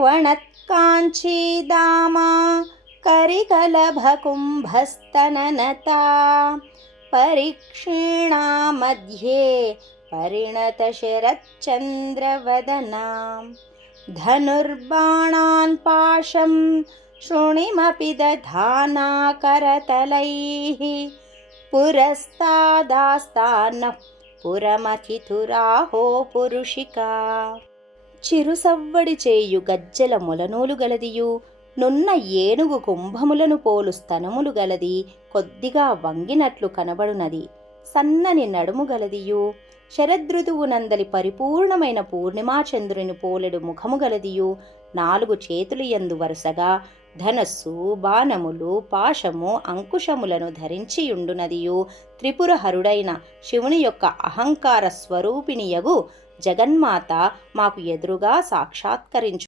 क्वणत्काञ्चीदामा करिकलभकुम्भस्तननता परिक्षीणा मध्ये परिणतशरच्चन्द्रवदना धनुर्बाणान् पाशं शृणिमपि दधाना करतलैः पुरस्तादास्तानः పురమతిథురాహో పురుషిక. చిరుసవ్వడి చేయు గజ్జల మొలనూలు గలదియు నున్న ఏనుగు కుంభములను పోలు స్తనములు గలది కొద్దిగా వంగినట్లు కనబడునది. సన్నని నడుము గలదియు శరదృతువు నందలి పరిపూర్ణమైన పూర్ణిమాచంద్రుని పోలెడు ముఖము గలదియు 4 చేతులు యందు వరుసగా ధనస్సు బాణములు పాశము అంకుశములను ధరించియుండునదియు త్రిపురహరుడైన శివుని యొక్క అహంకార స్వరూపిణియగు జగన్మాత మాకు ఎదురుగా సాక్షాత్కరించు.